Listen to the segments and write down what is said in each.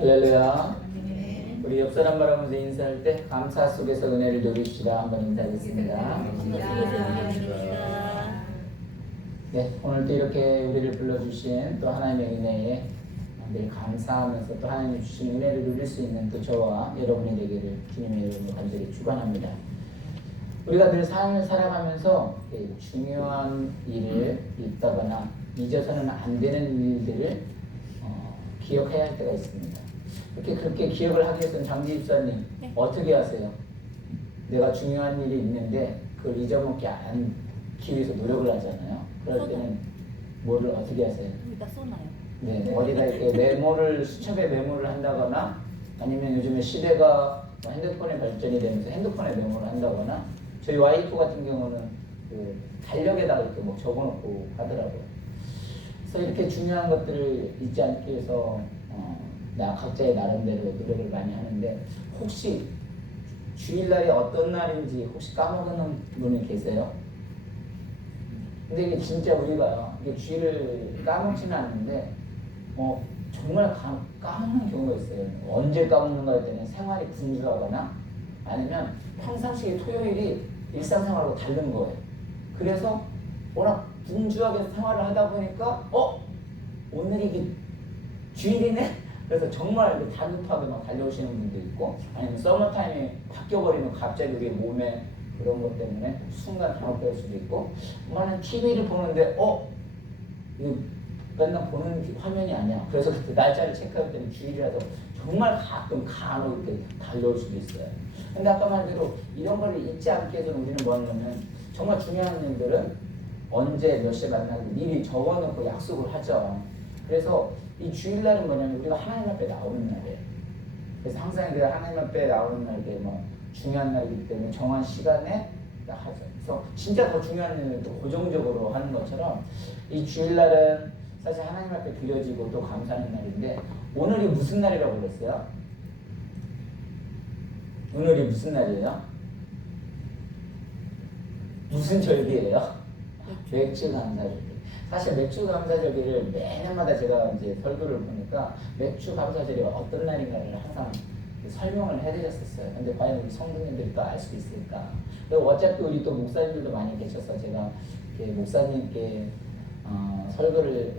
할렐루야. 네. 우리 옆 사람 바라보면서 인사할 때 감사 속에서 은혜를 누리시라 한번 인사하겠습니다. 네, 오늘도 이렇게 우리를 불러주신 또 하나님의 은혜에 늘 감사하면서 또 하나님이 주신 은혜를 누릴 수 있는 또 저와 여러분이 되기를 주님의 이름으로 간절히 축원합니다. 우리가 늘 삶을 살아가면서 중요한 일을 잊다거나 잊어서는 안 되는 일들을 기억해야 할 때가 있습니다. 그렇게 기억을 하기 위해서는 장지 집사님 어떻게 하세요? 내가 중요한 일이 있는데 그걸 잊어먹지 않기 위해서 노력을 하잖아요. 그럴 때는 뭐를 어떻게 하세요? 여기다 쏘나요? 네, 어디다 이렇게 메모를 수첩에 메모를 한다거나 아니면 요즘에 시대가 핸드폰의 발전이 되면서 핸드폰에 메모를 한다거나 저희 와이프 같은 경우는 그 달력에다가 이렇게 뭐 적어놓고 하더라고요. 그래서 이렇게 중요한 것들을 잊지 않기 위해서 나 각자의 나름대로 노력을 많이 하는데 혹시 주일날이 어떤 날인지 혹시 까먹는 분이 계세요? 근데 이게 진짜 우리가 이게 주일을 까먹지는 않는데 정말 까먹는 경우가 있어요. 언제 까먹는가 할 때는 생활이 분주하거나 아니면 평상시에 토요일이 일상생활하고 다른 거예요. 그래서 워낙 분주하게 생활을 하다 보니까 오늘이 이게 주일이네? 그래서 정말 다급하게 막 달려오시는 분도 있고 아니면 서머타임이 바뀌어버리면 갑자기 우리 몸에 그런 것 때문에 순간 당혹될 수도 있고 엄마는 TV를 보는데 이거 맨날 보는 화면이 아니야. 그래서 그때 날짜를 체크할 때는 주일이라서 정말 가끔 간혹 이렇게 달려올 수도 있어요. 근데 아까 말대로 이런 걸 잊지 않게 해서 우리는 뭐 하냐면 정말 중요한 일들은 언제 몇 시에 만나고 미리 적어놓고 약속을 하죠. 그래서 이 주일날은 뭐냐면 우리가 하나님 앞에 나오는 날이에요. 그래서 항상 하나님 앞에 나오는 날에 뭐 중요한 날이기 때문에 정한 시간에 하죠. 그래서 진짜 더 중요한 일을 또 고정적으로 하는 것처럼 이 주일날은 사실 하나님 앞에 드려지고 또 감사하는 날인데 오늘이 무슨 날이라고 그랬어요? 오늘이 무슨 날이에요? 무슨 절기예요? 맥주 감사절기. 사실 맥주 감사절기를 매년마다 제가 이제 설교를 보니까 맥주 감사절기가 어떤 날인가를 항상 설명을 해드렸었어요. 근데 과연 우리 성도님들이 또 알 수 있을까? 그리고 어차피 우리 또 목사님들도 많이 계셔서 제가 목사님께 설교를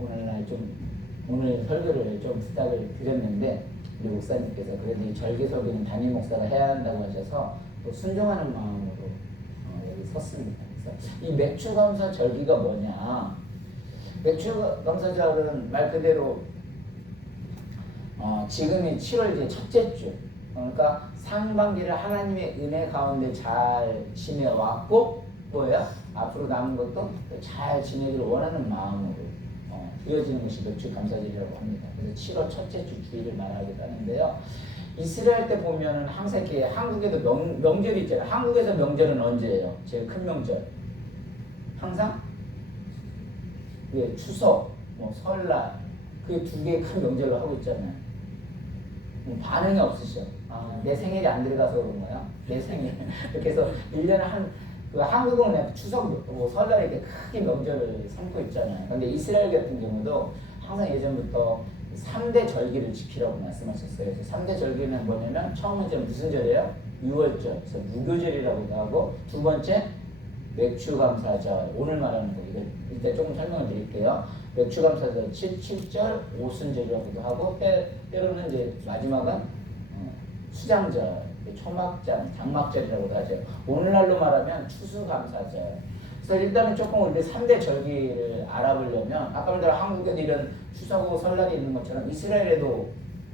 오늘 설교를 좀 부탁을 드렸는데 우리 목사님께서 그래도 이 절기 설교는 담임 목사가 해야 한다고 하셔서 또 순종하는 마음으로 여기 섰습니다. 그래서 이 맥주 감사 절기가 뭐냐? 맥주 감사절은 말 그대로 지금이 7월 이제 첫째 주. 그러니까 상반기를 하나님의 은혜 가운데 잘 지내왔고 뭐예요? 앞으로 남은 것도 잘 지내기를 원하는 마음으로 드려지는 것이 맥주 감사절이라고 합니다. 그래서 7월 첫째 주 주일을 말하기도 하는데요. 이스라엘 때 보면은 항상 이렇게 한국에도 명절이 있잖아요. 한국에서 명절은 언제예요? 제일 큰 명절. 항상 추석, 설날 그 두 개의 큰 명절로 하고 있잖아요. 반응이 없으셔. 내 생일이 안 들어가서 그런 거야. 내 생일. 이렇게 해서 1년에 한국은 추석, 설날에 이렇게 크게 명절을 삼고 있잖아요. 근데 이스라엘 같은 경우도 항상 예전부터 3대 절기를 지키라고 말씀하셨어요. 그래서 3대 절기는 뭐냐면 처음 번째 무슨 절이에요? 유월절, 그래서 무교절이라고도 하고 두 번째 맥주감사절, 오늘 말하는 거 이거 일단 조금 설명을 드릴게요. 맥주감사절 7절, 오순절이라고도 하고 때로는 이제 마지막은 수장절, 초막장, 장막절이라고도 하죠. 오늘날로 말하면 추수감사절. 그래서 일단은 조금 우리 3대 절기를 알아보려면 아까 말대로 한국에도 이런 추석하고 설날이 있는 것처럼 이스라엘에도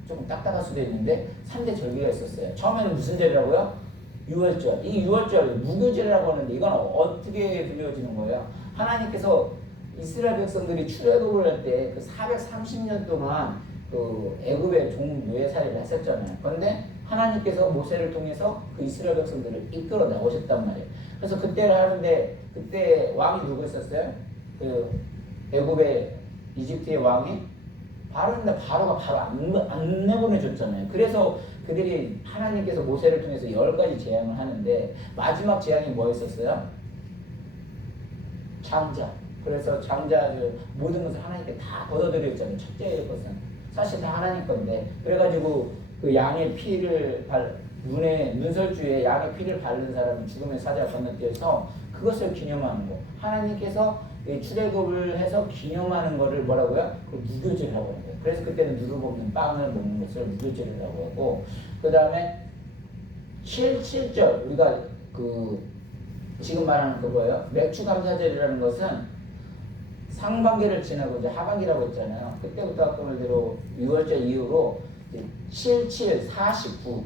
조금 딱딱할 수도 있는데 3대 절기가 있었어요. 처음에는 무슨 절이라고요? 유월절. 이 유월절 무교절이라고 하는데 이건 어떻게 불려지는 거예요? 하나님께서 이스라엘 백성들이 출애굽을 할 때 그 430년 동안 그 애굽의 종노예살이를 했었잖아요. 그런데 하나님께서 모세를 통해서 그 이스라엘 백성들을 이끌어 나오셨단 말이에요. 그래서 그때를 하는데 그때 왕이 누구 있었어요? 그 애굽의 이집트의 왕이 바로인데 바로가 바로 안 내보내줬잖아요. 그래서 그들이 하나님께서 모세를 통해서 10가지 재앙을 하는데 마지막 재앙이 뭐였었어요? 장자. 그래서 장자를 모든 것을 하나님께 다 걷어들였잖아요. 첫째의 것은. 사실 다 하나님 건데. 그래가지고 그 양의 피를 눈설주에 양의 피를 바른 사람은 죽음의 사자가 건너뛰어서 그것을 기념하는 거. 하나님께서 출애굽을 해서 기념하는 거를 뭐라고요? 그 무교절이라고 하는 거예요. 그래서 그때는 누룩 없는 빵을 먹는 것을 무교절이라고 하고, 그 다음에 7절 우리가 그 지금 말하는 그거예요. 맥주감사절이라는 것은 상반기를 지나고 이제 하반기라고 했잖아요. 그때부터 아까 말대로 6월절 이후로 7, 49,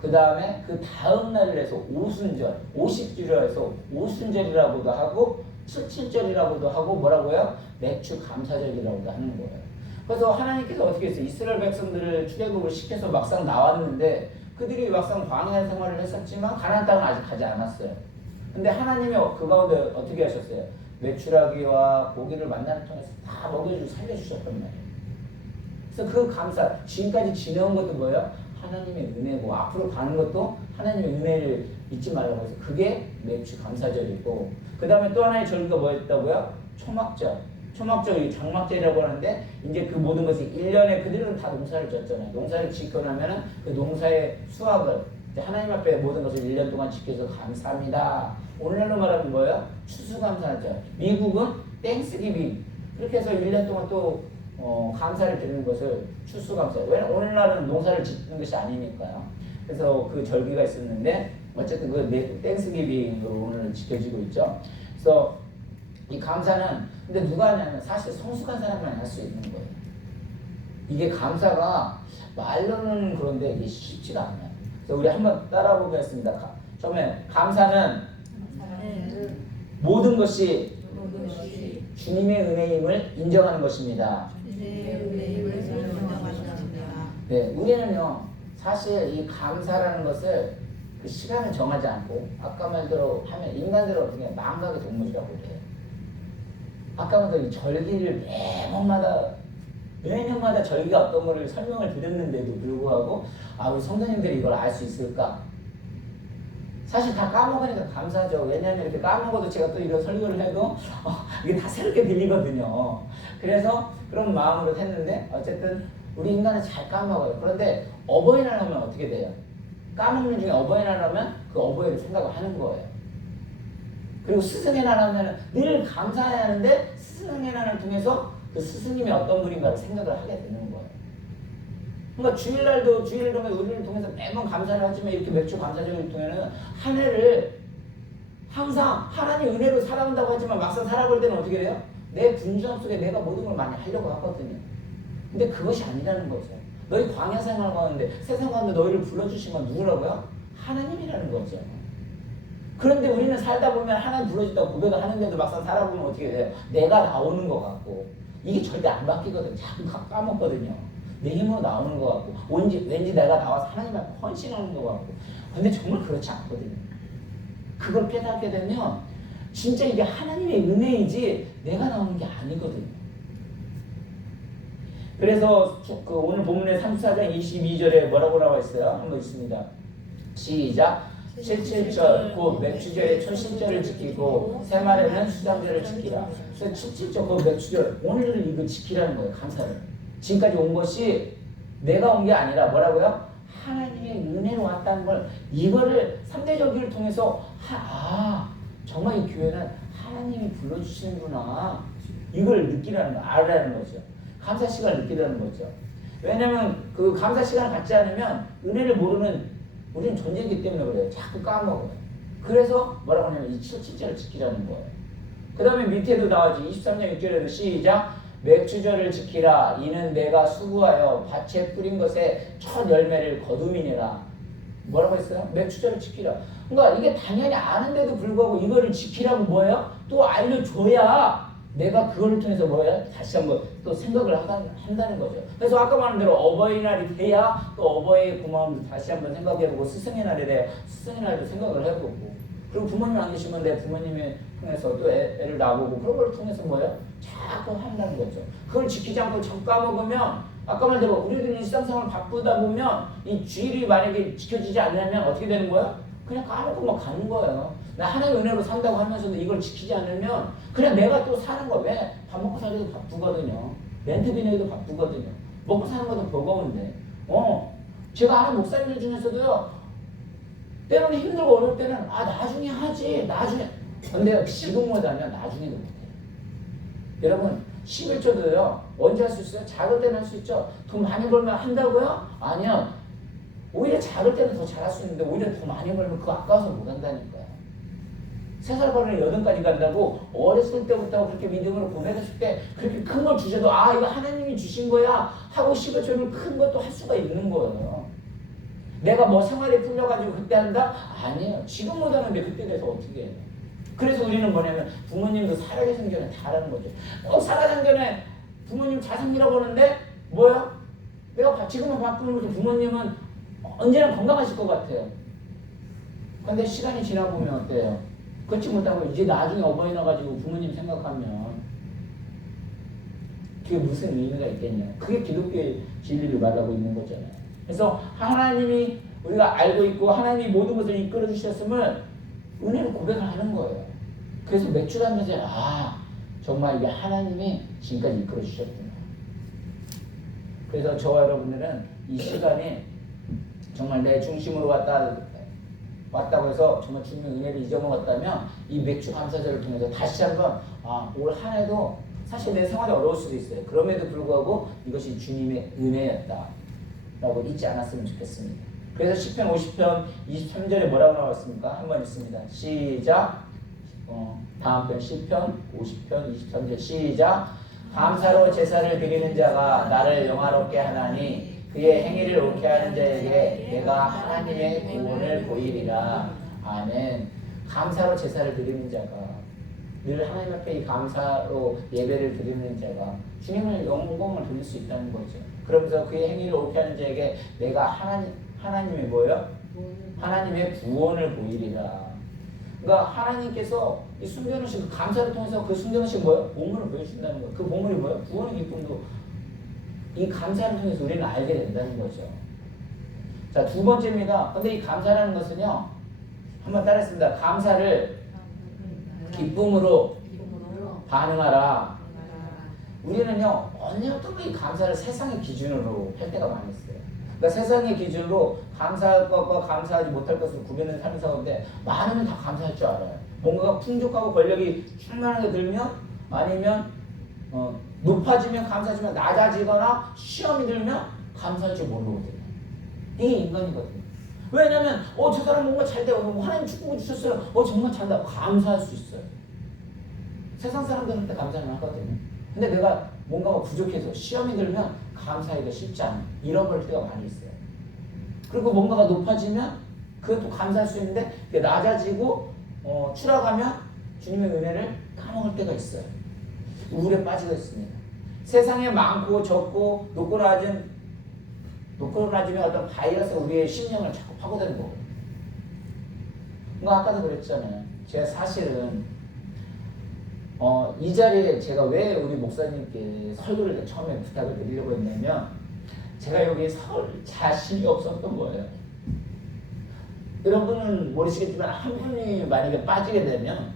그 다음에 그 다음 날을 해서 오순절, 50주를 해서 오순절이라고도 하고 77절이라고도 하고 뭐라고요? 맥주 감사절이라고도 하는 거예요. 그래서 하나님께서 어떻게 했어요? 이스라엘 백성들을 출애굽을 시켜서 막상 나왔는데 그들이 막상 광야 생활을 했었지만 가나안 땅은 아직 가지 않았어요. 근데 하나님이 그 가운데 어떻게 하셨어요? 메추라기와 고기를 만나를 통해서 다 먹여주고 살려주셨단 말이에요. 그래서 그 감사, 지금까지 지내온 것도 뭐예요? 하나님의 은혜고 앞으로 가는 것도 하나님의 은혜를 잊지 말라고 해서 그게 맥주 감사절이고, 그 다음에 또 하나의 절기가 뭐였다고요? 초막절. 초막절이 장막절이라고 하는데 이제 그 모든 것이 1년에 그들은 다 농사를 졌잖아요. 농사를 짓고 나면은 그 농사의 수확을 하나님 앞에 모든 것을 1년 동안 지켜서 감사합니다. 오늘날로 말하면 뭐예요? 추수감사절. 미국은 땡스기빙. 그렇게 해서 1년 동안 또 감사를 드리는 것을 추수감사. 왜냐면 오늘날은 농사를 짓는 것이 아니니까요. 그래서 그 절기가 있었는데 어쨌든 그 땡스기빙으로 오늘 지켜지고 있죠. 그래서 이 감사는 근데 누가 하냐면 사실 성숙한 사람만 할 수 있는 거예요. 이게 감사가 말로는 그런데 이게 쉽지가 않아요. 그래서 우리 한번 따라 보겠습니다. 처음에 감사는 모든 것이 주님의 은혜임을 인정하는 것입니다. 네, 우리는요 사실 이 감사라는 것을 그 시간을 정하지 않고 아까 말대로 하면 인간들은 어떻게 망각의 동물이라고 해요. 아까 말대로 이 절기를 매년마다 절기가 어떤 거를 설명을 드렸는데도 불구하고 우리 성도님들이 이걸 알 수 있을까? 사실 다 까먹으니까 감사하죠. 왜냐하면 이렇게 까먹어도 제가 또 이런 설교를 해도 이게 다 새롭게 들리거든요. 그래서 그런 마음으로 했는데 어쨌든 우리 인간은 잘 까먹어요. 그런데 어버이날 하면 어떻게 돼요? 까먹는 중에 어버이날 하면 그 어버이를 생각을 하는 거예요. 그리고 스승의 날 하면 늘 감사해야 하는데 스승의 날을 통해서 그 스승님이 어떤 분인가를 생각을 하게 되는 거예요. 그러니까 주일날도 주일을 통해서 우리를 통해서 매번 감사를 하지만 이렇게 맥주 감사절을 통해서는 한 해를 항상 하나님 은혜로 살아온다고 하지만 막상 살아볼 때는 어떻게 돼요? 내 분주함 속에 내가 모든 걸 많이 하려고 하거든요. 근데 그것이 아니라는 거죠. 너희 광야 생활 가운데 세상 가운데 너희를 불러주신 건 누구라고요? 하나님이라는 거죠. 그런데 우리는 살다 보면 하나님 불러줬다고 고백을 하는데도 막상 살아보면 어떻게 돼요? 내가 나오는 것 같고 이게 절대 안 바뀌거든요. 자꾸 까먹거든요. 내 힘으로 나오는 것 같고 왠지 내가 나와서 하나님 앞에 헌신하는 것 같고 근데 정말 그렇지 않거든요. 그걸 깨닫게 되면 진짜 이게 하나님의 은혜이지 내가 나오는 게 아니거든요. 그래서 그 오늘 본문의 34장 22절에 뭐라고 나와 있어요? 한번 있습니다. 시작. 77절 곧 맥주절에 초신절을 지키고 새말에는 수장절을 지키라. 그래서 77절 곧 맥주절 오늘을 이거 지키라는 거예요. 감사를. 지금까지 온 것이 내가 온 게 아니라 뭐라고요? 하나님의 은혜로 왔다는 걸 이거를 3대 절기를 통해서 정말 이 교회는 하나님이 불러주시는구나 이걸 느끼라는 거 알라는 거죠. 감사 시간을 느끼라는 거죠. 왜냐면 그 감사 시간을 갖지 않으면 은혜를 모르는 우리는 존재이기 때문에 그래요. 자꾸 까먹어요. 그래서 뭐라고 하냐면 이 77절을 지키라는 거예요. 그 다음에 밑에도 나와지 23장 6절에도 시작. 맥주절을 지키라. 이는 내가 수고하여 밭에 뿌린 것에 첫 열매를 거두미니라. 뭐라고 했어요? 맥주절을 지키라. 그러니까 이게 당연히 아는데도 불구하고 이거를 지키라고 뭐예요? 또 알려줘야 내가 그걸 통해서 뭐예요? 다시 한번 또 생각을 한다는 거죠. 그래서 아까 말한 대로 어버이날이 돼야 또 어버이의 고마움도 다시 한번 생각해보고 스승의 날에 대해 스승의 날도 생각을 해보고 그리고 부모님 안 계시면 내 부모님을 통해서 또 애를 낳아보고 그런 걸 통해서 뭐예요? 자꾸 한다는 거죠. 그걸 지키지 않고 자꾸 까먹으면 아까 말대로 우리들이 일상생활 바쁘다 보면 이 주일이 만약에 지켜지지 않으면 어떻게 되는 거예요? 그냥 까먹고 막 가는 거예요. 나 하나님의 은혜로 산다고 하면서도 이걸 지키지 않으면 그냥 내가 또 사는 거예요. 왜? 밥 먹고 살기도 바쁘거든요. 렌트비 내기도 바쁘거든요. 먹고 사는 것도 버거운데. 제가 아는 목사님들 중에서도요. 때로는 힘들고 어려울 때는 나중에 하지. 나중에. 근데 지금보다는 나중에도 못해요. 여러분 11조도요. 언제 할 수 있어요? 작을 때는 할 수 있죠. 돈 많이 벌면 한다고요? 아니요. 오히려 작을 때는 더 잘할 수 있는데 오히려 더 많이 벌면 그거 아까워서 못 한다니까요. 3살 벌면 8까지 간다고 어렸을 때부터 그렇게 믿음으로 보내줬을 때 그렇게 큰 걸 주셔도 이거 하나님이 주신 거야 하고 11조는 큰 것도 할 수가 있는 거예요. 내가 뭐 생활에 풀려가지고 그때 한다? 아니에요. 지금 못 하는데 그때 돼서 어떻게 해요? 그래서 우리는 뭐냐면 부모님도 살아계신 전에 다라는 거죠. 꼭 살아계신 전에 부모님 잘 섬기라고 하는데 뭐요? 내가 지금은 바쁘는 거지 부모님은 언제나 건강하실 것 같아요. 근데 시간이 지나보면 어때요? 그렇지 못하고 이제 나중에 어버이날 가지고 부모님 생각하면 그게 무슨 의미가 있겠냐. 그게 기독교의 진리를 말하고 있는 거잖아요. 그래서 하나님이 우리가 알고 있고 하나님이 모든 것을 이끌어 주셨음을 은혜로 고백을 하는 거예요. 그래서 맥주하면서 정말 이게 하나님이 지금까지 이끌어 주셨구나. 그래서 저와 여러분들은 이 시간에 정말 내 중심으로 왔다고 해서 정말 주님의 은혜를 잊어먹었다면 이 맥주 감사절을 통해서 다시 한번 올 한 해도 사실 내 생활이 어려울 수도 있어요. 그럼에도 불구하고 이것이 주님의 은혜였다 라고 잊지 않았으면 좋겠습니다. 그래서 시편 50편 23절에 뭐라고 나왔습니까? 한번 읽습니다. 시작. 다음 편 시편 50편 23절 시작. 감사로 제사를 드리는 자가 나를 영화롭게 하나니 그의 행위를 옳게 하는 자에게 내가 하나님의 구원을 보이리라. 아멘. 감사로 제사를 드리는 자가 늘 하나님 앞에 이 감사로 예배를 드리는 자가 주님을 영광을 드릴 수 있다는 거죠. 그러면서 그의 행위를 옳게 하는 자에게 내가 하나님의 뭐예요? 하나님의 구원을 보이리라. 그러니까 하나님께서 이 숨겨놓으신 그 감사를 통해서 그 숨겨놓으신 뭐예요? 보물을 보여준다는 거예요. 그 보물이 뭐예요? 구원의 기쁨도 이 감사를 통해서 우리는 알게 된다는 거죠. 자, 두 번째입니다. 근데 이 감사라는 것은요, 한번 따라했습니다. 감사를 기쁨으로 반응하라. 우리는요, 언제부터 이 감사를 세상의 기준으로 할 때가 많이 있어요. 그러니까 세상의 기준으로 감사할 것과 감사하지 못할 것을 구별하는 삶을 사는데 많으면 다 감사할 줄 알아요. 뭔가가 풍족하고 권력이 충만하게 들면 아니면 높아지면 감사하지만 낮아지거나 시험이 들면 감사할 줄 모르거든요. 이게 인간이거든요. 왜냐면 저 사람 뭔가 잘 되고 하나님 축복을 주셨어요. 정말 잘한다. 감사할 수 있어요. 세상 사람들한테 감사는 하거든요. 근데 내가 뭔가가 부족해서 시험이 들면 감사하기가 쉽지 않아요. 잃어버릴 때가 많이 있어요. 그리고 뭔가가 높아지면 그것도 감사할 수 있는데 낮아지고 추락하면 주님의 은혜를 까먹을 때가 있어요. 우울에 빠지고 있습니다. 세상에 많고 적고 높고 낮으면 어떤 바이러스가 우리의 심령을 자꾸 파고드는 거거든요. 아까도 그랬잖아요. 제가 사실은 이 자리에 제가 왜 우리 목사님께 설교를 처음에 부탁을 드리려고 했냐면 제가 여기 설 자신이 없었던 거예요. 여러분은 모르시겠지만 한 분이 만약에 빠지게 되면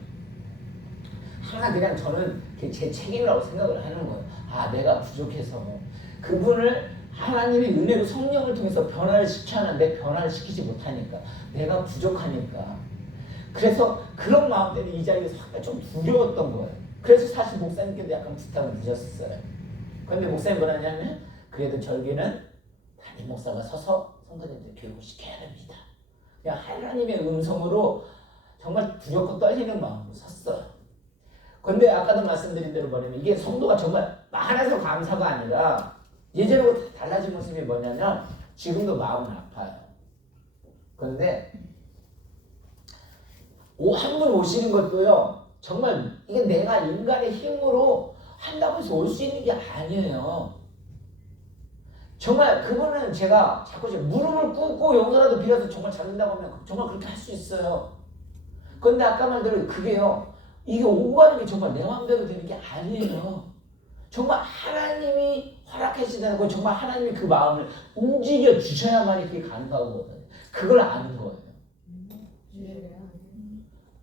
하나 그냥 저는 제 책임이라고 생각을 하는 거예요. 내가 부족해서 그분을 하나님의 은혜로 성령을 통해서 변화를 시켜야 하는데 변화를 시키지 못하니까 내가 부족하니까 그래서 그런 마음 때문에 이 자리에서 좀 두려웠던 거예요. 그래서 사실 목사님께도 약간 부탁을 드렸었어요. 그런데 목사님 뭐라 하냐면 그래도 절기는 담임 목사가 서서 성도님들 교육을 시켜야 됩니다. 그냥 하나님의 음성으로 정말 두렵고 떨리는 마음으로 섰어요. 그런데 아까도 말씀드린 대로 뭐냐면 이게 성도가 정말 많아서 감사가 아니라 예전하고 달라진 모습이 뭐냐면 지금도 마음은 아파요. 그런데 한 분 오시는 것도요 정말 이게 내가 인간의 힘으로 한다고 해서 올 수 있는 게 아니에요. 정말 그분은 제가 자꾸 무릎을 꿇고 용서라도 빌어서 정말 잡는다고 하면 정말 그렇게 할 수 있어요. 그런데 아까 말대로 그게요 이게 오고 가는 게 정말 내 마음대로 되는 게 아니에요. 정말 하나님이 허락하시다는 거 정말 하나님이 그 마음을 움직여 주셔야만이 그게 가능하거든요. 그걸 아는 거예요.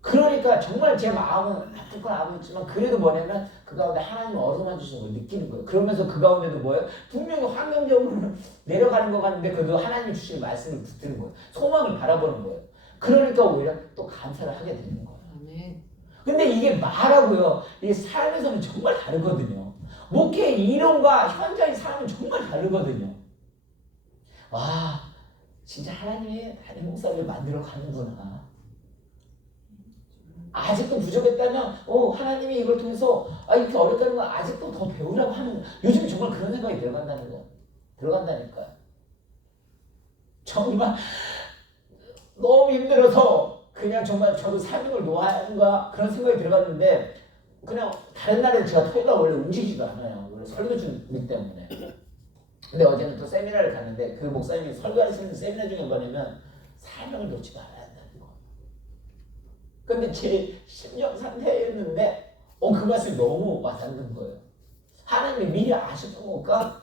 그러니까 정말 제 마음은 아플 건 알고 있지만 그래도 뭐냐면 그 가운데 하나님 어루만 주시는 걸 느끼는 거예요. 그러면서 그 가운데도 뭐예요? 분명히 환경적으로는 내려가는 것 같은데 그래도 하나님이 주시는 말씀을 붙드는 거예요. 소망을 바라보는 거예요. 그러니까 오히려 또 감사를 하게 되는 거예요. 아멘. 근데 이게 말하고요. 이게 삶에서는 정말 다르거든요. 목회 이론과 현장의 삶은 정말 다르거든요. 와, 진짜 하나님이 다른 목사를 만들어 가는구나. 아직도 부족했다면 하나님이 이걸 통해서 이렇게 어렵다는 건 아직도 더 배우라고 하는 요즘 정말 그런 생각이 들어간다니까요. 정말 너무 힘들어서 그냥 정말 저도 삶을 놓아야 하는가 그런 생각이 들어갔는데 그냥 다른 날에 제가 토요일날 원래 움직이지도 않아요. 원래 설교 준비 때문에. 근데 어제는 또 세미나를 갔는데 그 목사님이 설교하시는 세미나 중에 뭐냐면 사명을 놓지 말아야 한다는 거. 근데 제 심령 상태였는데 그 말씀이 너무 와닿는 거예요. 하나님이 미리 아셨던 건가?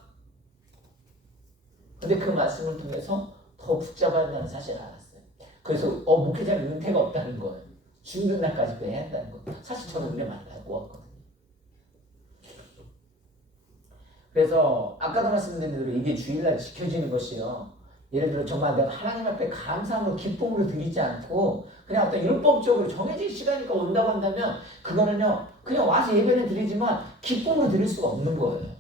근데 그 말씀을 통해서 더 붙잡아야 한다는 사실을 알았어요. 그래서 목회자는 은퇴가 없다는 거예요. 죽는 날까지 빼야 한다는 거. 사실 저는 은혜 많이 받고 왔거든요. 그래서 아까도 말씀드린 대로 이게 주일날 지켜지는 것이요. 예를 들어 정말 내가 하나님 앞에 감사함으로 기쁨으로 드리지 않고 그냥 어떤 율법적으로 정해진 시간이니까 온다고 한다면 그거는요 그냥 와서 예배는 드리지만 기쁨으로 드릴 수가 없는 거예요.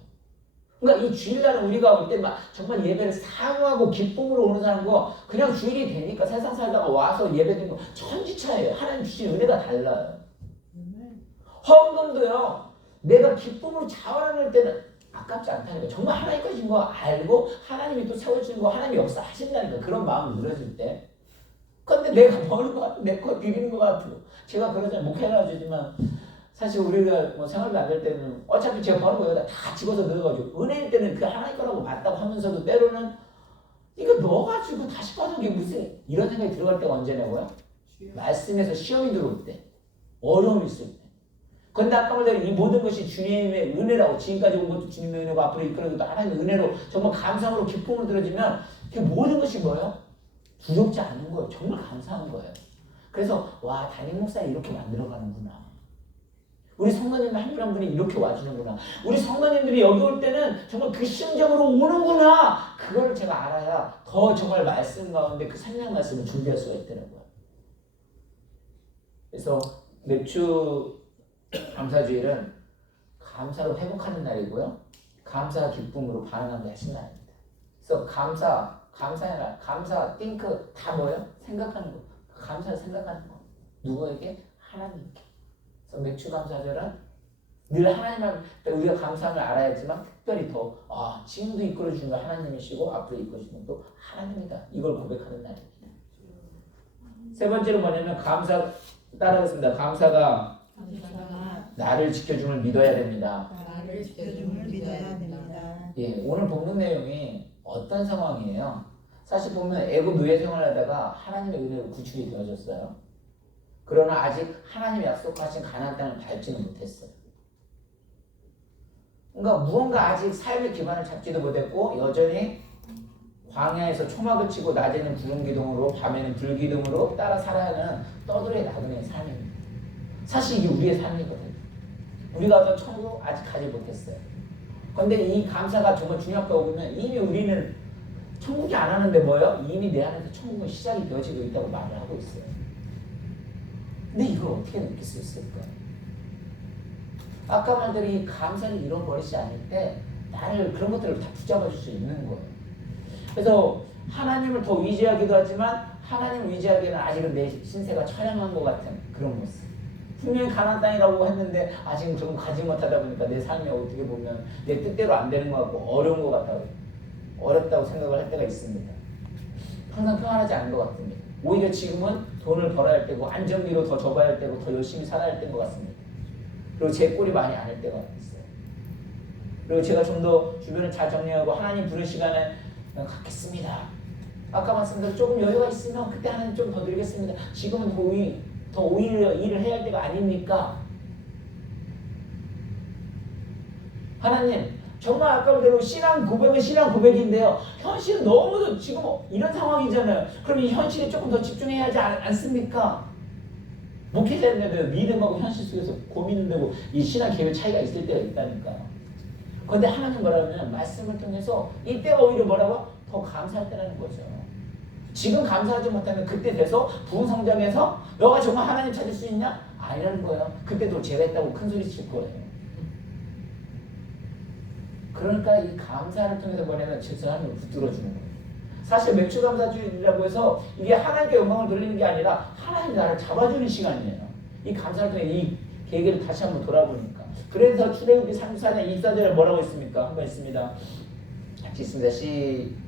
그러니까 이 주일날은 우리가 올 때 막 정말 예배를 사모하고 기쁨으로 오는 사람과 그냥 주일이 되니까 세상 살다가 와서 예배 드리는 거 천지차예요. 하나님 주신 은혜가 달라요. 헌금도요 내가 기쁨으로 자원할 때는 아깝지 않다니까. 정말 하나님 것인 거 알고 하나님이 또 세워주는 거 하나님이 역사하신다니까. 그런 마음이 늘어질 때. 근데 내가 버는 것 같고 내 거 비비는 것 같고 제가 그러잖아요. 목회가지지만 사실 우리가 뭐 생활도 안 될 때는 어차피 제가 버는 거 여기다 다 집어서 넣어가지고 은혜일 때는 그 하나님 거라고 맞다고 하면서도 때로는 이거 넣어가지고 다시 받은 게 무슨 이런 생각이 들어갈 때가 언제냐고요? 말씀에서 시험이 들어올 때 어려움이 있을 때. 근데 아까 말대로 이 모든 것이 주님의 은혜라고 지금까지 온 것도 주님의 은혜고 앞으로 이끌어도 하나님의 은혜로 정말 감사함으로 기쁨으로 들어지면 그 모든 것이 뭐예요? 두렵지 않은 거예요. 정말 감사한 거예요. 그래서 와 담임 목사를 이렇게 만들어가는구나. 우리 성도님들 한 분 한 분이 이렇게 와주는구나. 우리 성도님들이 여기 올 때는 정말 그 심정으로 오는구나. 그걸 제가 알아야 더 정말 말씀 가운데 그 생명 말씀을 준비할 수가 있더라고요. 그래서 매주 감사주일은 감사로 회복하는 날이고요. 감사 기쁨으로 반응하게 하신 날입니다. 그래서 감사의 날, 감사, 띵크 다 뭐예요? 생각하는 거. 감사를 생각하는 거. 누구에게? 하나님께. 그래서 맥주 감사절은 늘 하나님만 우리가 감사함을 알아야지만 특별히 더 지금도 이끌어주는 건 하나님이시고 앞으로 이끌어주는 것도 하나님이다. 이걸 고백하는 날입니다. 세 번째로 뭐냐면 감사 따라하겠습니다. 감사가 나를 지켜줌을 믿어야 됩니다. 나를 지켜줌을 믿어야 됩니다. 예, 오늘 본문 내용이 어떤 상황이에요? 사실 보면 애굽 노예 생활하다가 하나님의 은혜로 구출이 되어졌어요. 그러나 아직 하나님이 약속하신 가나안 땅을 밟지는 못했어요. 그러니까 무언가 아직 삶의 기반을 잡지도 못했고 여전히 광야에서 초막을 치고 낮에는 구름 기둥으로 밤에는 불 기둥으로 따라 살아야 하는 떠돌이 나그네의 삶입니다. 사실 이게 우리의 삶이거든요. 우리가 어떤 천국 아직 가지 못했어요. 그런데 이 감사가 정말 중요하다고 보면 이미 우리는 천국이 안 하는데 뭐예요? 이미 내 안에서 천국은 시작이 되어지고 있다고 말을 하고 있어요. 근데 이걸 어떻게 느낄 수 있을까요? 아까 말대로 이 감사를 잃어버리지 않을 때 나를 그런 것들을 다 붙잡아 줄 수 있는 거예요. 그래서 하나님을 더 의지하기도 하지만 하나님을 의지하기에는 아직은 내 신세가 처량한 것 같은 그런 모습. 분명히 가나안 땅이라고 했는데 아직은 좀 가지 못하다 보니까 내 삶이 어떻게 보면 내 뜻대로 안 되는 것 같고 어려운 것 같다고 어렵다고 생각을 할 때가 있습니다. 항상 평안하지 않은 것 같습니다. 오히려 지금은 돈을 벌어야 할 때고 안정기로 더 접어야 할 때고 더 열심히 살아야 할 때인 것 같습니다. 그리고 제 꼴이 많이 아닐 때가 있어요. 그리고 제가 좀 더 주변을 잘 정리하고 하나님 부른 시간에 갖겠습니다. 아까 말씀드린 조금 여유가 있으면 그때 하나님 좀 더 드리겠습니다. 지금은 더 오히려 일을 해야 할 때가 아닙니까? 하나님 정말 아까 그대로 신앙 고백은 신앙 고백인데요. 현실은 너무도 지금 이런 상황이잖아요. 그럼 이 현실에 조금 더 집중해야 하지 않습니까? 목회자인데도 믿음하고 현실 속에서 고민되고 이 신앙 계획 차이가 있을 때가 있다니까요. 그런데 하나님 뭐라면 말씀을 통해서 이때가 오히려 뭐라고? 더 감사할 때라는 거죠. 지금 감사하지 못하면 그때 돼서 부흥성장에서 너가 정말 하나님 찾을 수 있냐? 아니라는 거예요. 그때도 제가 했다고 큰 소리 칠 거예요. 그러니까 이 감사를 통해서 뭐냐면 저 하나님을 붙들어주는 거예요. 사실 맥주감사주일이라고 해서 이게 하나님께 영광을 돌리는 게 아니라 하나님이 나를 잡아주는 시간이에요. 이 감사를 통해 이 계기를 다시 한번 돌아보니까. 그래서 출애굽기 34장 24절에 뭐라고 있습니까? 한번 있습니다. 같이 있습니다.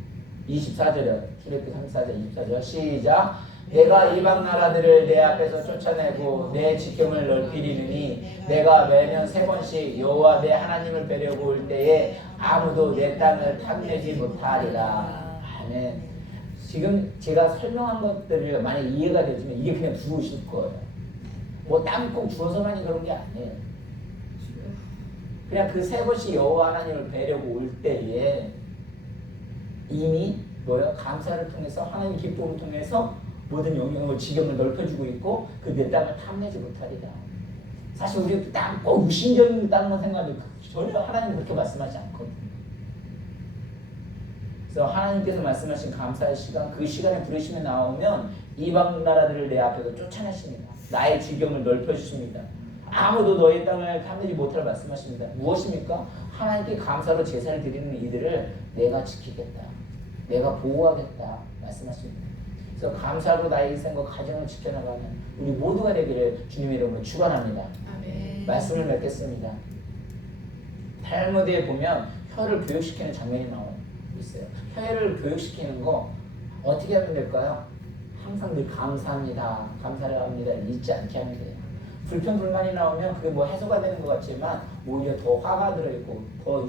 24절이요. 출애굽기 34장 24절 시작. 내가 이방 나라들을 내 앞에서 쫓아내고 내 지경을 넓히리니 내가 매년 3번씩 여호와 내 하나님을 뵈려고 올 때에 아무도 내 땅을 탐내지 못하리라. 아멘. 지금 제가 설명한 것들을 만약 이해가 되지만 이게 그냥 부으실 거예요. 뭐 땅 꼭 주어서만이 그런 게 아니에요. 그냥 그 3번씩 여호와 하나님을 뵈려고 올 때에 이미 뭐요? 감사를 통해서 하나님 기쁨을 통해서 모든 영역을 지경을 넓혀주고 있고 그 내 땅을 탐내지 못하리라. 사실 우리 땅 꼭 무신적인 땅만 생각하면 전혀 하나님 그렇게 말씀하지 않거든요. 그래서 하나님께서 말씀하신 감사의 시간, 그 시간에 부르심에 나오면 이방 나라들을 내 앞에서 쫓아내십니다. 나의 지경을 넓혀주십니다. 아무도 너의 땅을 탐내지 못할 말씀하십니다. 무엇입니까? 하나님께 감사로 제사를 드리는 이들을 내가 지키겠다. 내가 보호하겠다 말씀하십니다. 그래서 감사로 나의 인생과 가정을 지켜나가는 우리 모두가 되기를 주님의 이름으로 축원합니다. 아멘. 말씀을 맺겠습니다. 탈무드에 보면 혀를 교육시키는 장면이 나오고 있어요. 혀를 교육시키는 거 어떻게 하면 될까요? 항상 늘 감사합니다. 감사를 합니다. 잊지 않게 하면 돼요. 불평 불만이 나오면 그게 뭐 해소가 되는 것 같지만 오히려 더 화가 들어있고 더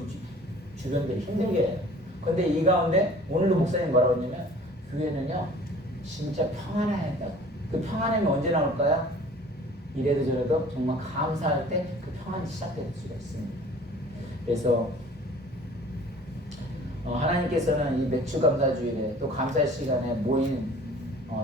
주변들이 힘들게 해요. 근데 이 가운데 오늘도 목사님 뭐라고 했냐면 교회는요 진짜 평안해야 된다. 그 평안함이 언제 나올까요? 이래도 저래도 정말 감사할 때 그 평안이 시작될 수가 있습니다. 그래서 하나님께서는 이 맥주감사주일에 또 감사의 시간에 모인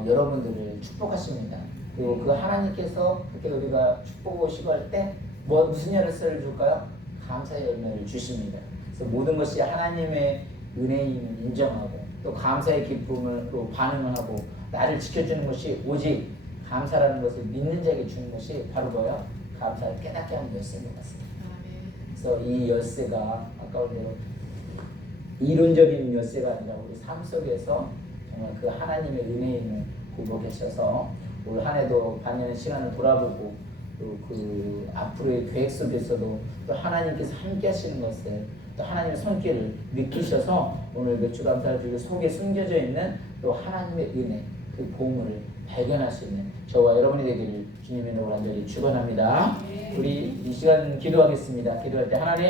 여러분들을 축복하십니다. 그리고 그 하나님께서 그때 우리가 축복을 시구할 때 무슨 열쇠를 줄까요? 감사의 열매를 주십니다. 그래서 모든 것이 하나님의 은혜임을 인정하고 또 감사의 기쁨으로 반응을 하고 나를 지켜주는 것이 오직 감사라는 것을 믿는 자에게 주는 것이 바로 뭐예요? 감사를 깨닫게 하는 열쇠인 것 같습니다. 그래서 이 열쇠가 아까 대로 이론적인 열쇠가 아니라 우리 삶 속에서 정말 그 하나님의 은혜임을 보고 계셔서 올 한 해도 반년의 시간을 돌아보고 또 그 앞으로의 계획 속에서도 또 하나님께서 함께 하시는 것을 또 하나님의 손길을 느끼셔서 오늘 맥주감사주일 속에 숨겨져 있는 또 하나님의 은혜 그 보물을 발견할 수 있는 저와 여러분이 되기를 주님의 이름으로 간절히 축원합니다. 우리 이 시간 기도하겠습니다. 기도할 때 하나님